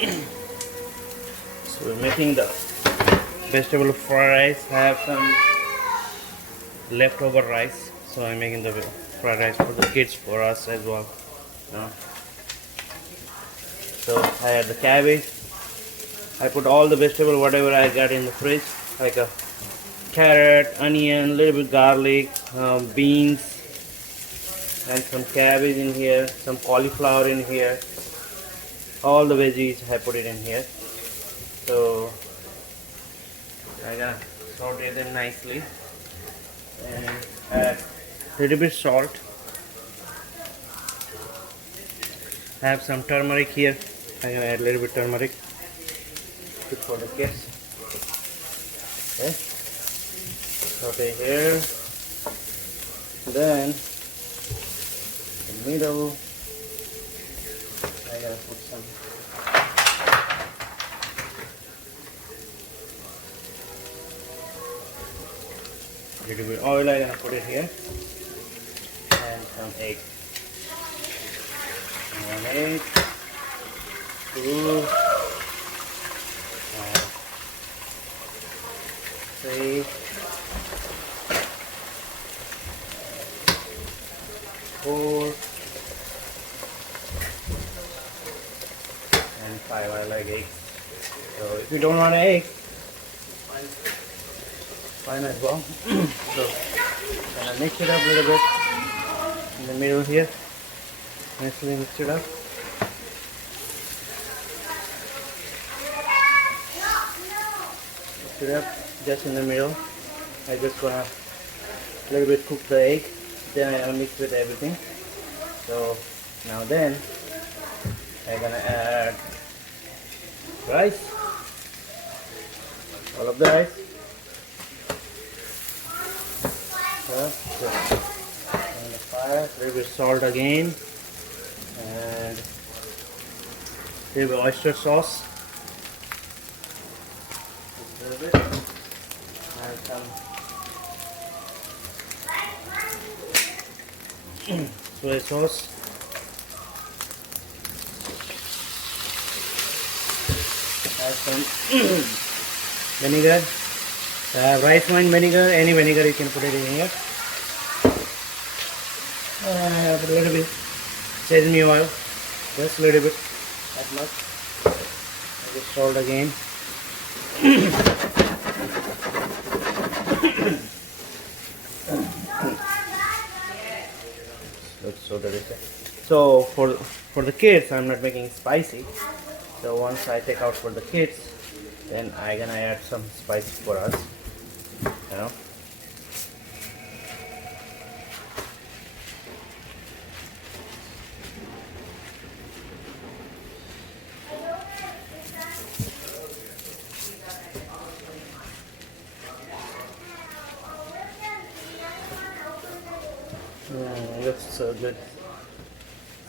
So we're making the vegetable fried rice. I have some leftover rice, so I'm making the fried rice for the kids, for us as well. So I had the cabbage. I put all the vegetable whatever I got in the fridge, like a carrot, onion, little bit garlic, beans, and some cabbage in here, some cauliflower in here. All the veggies I put it in here. So I gotta saute them nicely and add a little bit salt. I have some turmeric here. I'm gonna add a little bit turmeric for the kids. Okay. Saute here. Then the middle, I gotta put some little bit oil. I'm gonna put it here and some egg. One egg, two, three, four, and five. I like eggs. So if you don't want an egg, fine as well. So gonna mix it up a little bit in the middle here. Nicely mix it up. Mix it up just in the middle. I just gonna a little bit cook the egg. Then I'm gonna mix with everything. So now then I'm gonna add rice. All of the rice. Just on the fire. A little bit salt again. And a little bit oyster sauce. Just a little bit. And some soy sauce. Add some vinegar. Rice wine vinegar, any vinegar you can put it in here. A little bit sesame oil, just a little bit, that much. Just salt again. Looks so delicious. So for the kids, I'm not making spicy. So once I take out for the kids, then I'm gonna add some spices for us. You know. Looks so good.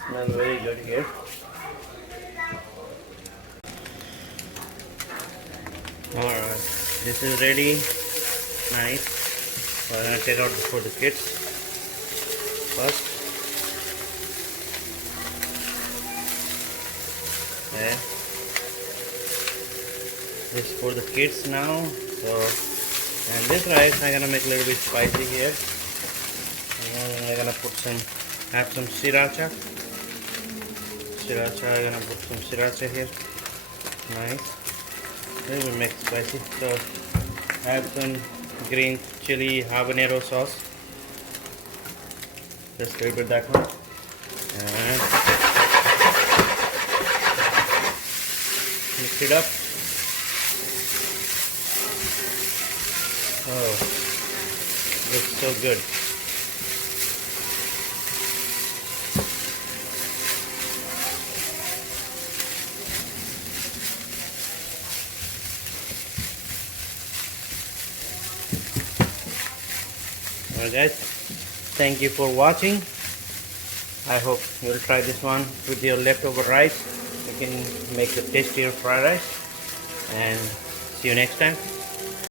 Smells very good here. Alright, this is ready. Nice. So I'm gonna take out for the kids first. Okay. This is for the kids now. So, and this rice I'm gonna make a little bit spicy here. And I'm gonna put have some sriracha. I'm gonna put some sriracha here. Nice. Then we make spicy. So I have some green chili habanero sauce. Just a little bit that one. And mix it up. Oh, looks so good. Alright guys, thank you for watching. I hope you'll try this one with your leftover rice. You can make a tastier fried rice, and see you next time.